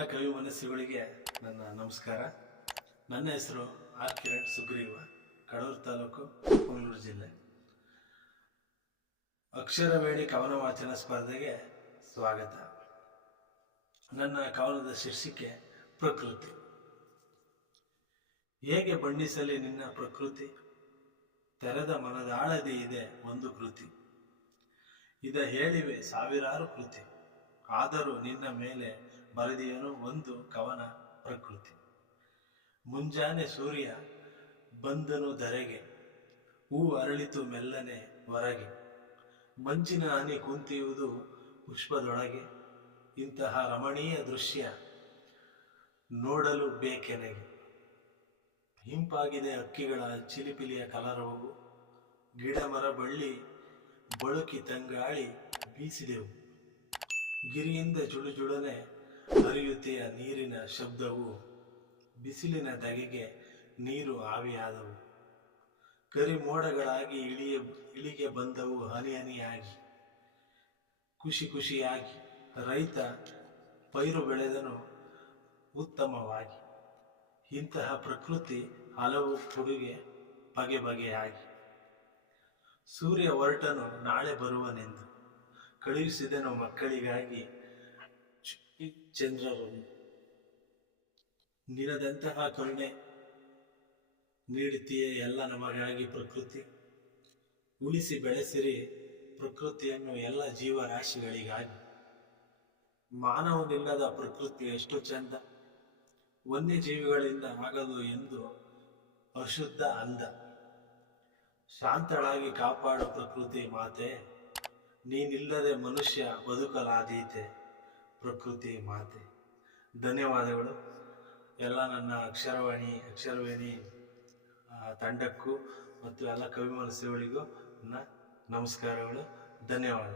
ಎಲ್ಲ ಕವಿ ಮನಸ್ಸುಗಳಿಗೆ ನನ್ನ ನಮಸ್ಕಾರ. ನನ್ನ ಹೆಸರು ಆರ್ ಕಿರಣ್ ಸುಗ್ರೀವ, ಕಡೂರು ತಾಲೂಕು, ಮಂಗಳೂರು ಜಿಲ್ಲೆ. ಅಕ್ಷರವೇಣಿ ಕವನ ವಾಚನ ಸ್ಪರ್ಧೆಗೆ ಸ್ವಾಗತ. ನನ್ನ ಕವನದ ಶೀರ್ಷಿಕೆ ಪ್ರಕೃತಿ. ಹೇಗೆ ಬಣ್ಣಿಸಲಿ ನಿನ್ನ ಪ್ರಕೃತಿ, ತೆರೆದ ಮನದಾಳದಿ ಇದೆ ಒಂದು ಕೃತಿ. ಇದ ಹೇಳಿವೆ ಸಾವಿರಾರು ಕೃತಿ, ಆದರೂ ನಿನ್ನ ಮೇಲೆ ಬರೆದಿಯನು ಒಂದು ಕವನ ಪ್ರಕೃತಿ. ಮುಂಜಾನೆ ಸೂರ್ಯ ಬಂದನು ಧರೆಗೆ, ಹೂ ಅರಳಿತು ಮೆಲ್ಲನೆ ಹೊರಗೆ. ಮಂಜಿನ ಹನಿ ಕುಂತಿಯುವುದು ಪುಷ್ಪದೊಳಗೆ, ಇಂತಹ ರಮಣೀಯ ದೃಶ್ಯ ನೋಡಲು ಬೇಕೆನಗೆ. ಹಿಂಪಾಗಿದೆ ಹಕ್ಕಿಗಳ ಚಿಲಿಪಿಲಿಯ ಕಲರವವು, ಗಿಡ ಮರ ಬಳ್ಳಿ ಬಳುಕಿ ತಂಗಾಳಿ ಬೀಸಿದೆವು. ಗಿರಿಯಿಂದ ಜುಳುಜುಳನೆ ಹರಿಯುತ್ತೆಯ ನೀರಿನ ಶಬ್ದವು, ಬಿಸಿಲಿನ ಧಗೆಗೆ ನೀರು ಆವಿಯಾದವು. ಕರಿ ಮೋಡಗಳಾಗಿ ಇಳಿಗೆ ಬಂದವು ಹನಿ ಹನಿಯಾಗಿ. ಖುಷಿ ಖುಷಿಯಾಗಿ ರೈತ ಪೈರು ಬೆಳೆದನು ಉತ್ತಮವಾಗಿ. ಇಂತಹ ಪ್ರಕೃತಿ ಹಲವು ಕೊಡುಗೆ ಬಗೆ ಬಗೆಯಾಗಿ. ಸೂರ್ಯ ಹೊರಟನು ನಾಳೆ ಬರುವನೆಂದು, ಕಳುಹಿಸಿದನು ಮಕ್ಕಳಿಗಾಗಿ ಚಂದ್ರರನ್ನು. ನಿನದಂತಹ ಕರುಣೆ ನೀಡುತ್ತೀಯೇ ಎಲ್ಲ ನಮಗಾಗಿ ಪ್ರಕೃತಿ. ಉಳಿಸಿ ಬೆಳೆಸಿರಿ ಪ್ರಕೃತಿಯನ್ನು ಎಲ್ಲ ಜೀವರಾಶಿಗಳಿಗಾಗಿ. ಮಾನವನಿಲ್ಲದ ಪ್ರಕೃತಿ ಎಷ್ಟು ಚಂದ, ವನ್ಯಜೀವಿಗಳಿಂದ ಆಗದು ಎಂದು ಅಶುದ್ಧ ಅಂದ. ಶಾಂತಳಾಗಿ ಕಾಪಾಡು ಪ್ರಕೃತಿ ಮಾತೆ, ನೀನಿಲ್ಲದೆ ಮನುಷ್ಯ ಬದುಕಲಾದೀತೆ ಪ್ರಕೃತಿ ಮಾತೆ. ಧನ್ಯವಾದಗಳು ಎಲ್ಲ ನನ್ನ ಅಕ್ಷರವೇಣಿ ತಂಡಕ್ಕೂ ಮತ್ತು ಎಲ್ಲ ಕವಿ ಮನಸ್ಸುಗಳಿಗೂ ನನ್ನ ನಮಸ್ಕಾರಗಳು. ಧನ್ಯವಾದ.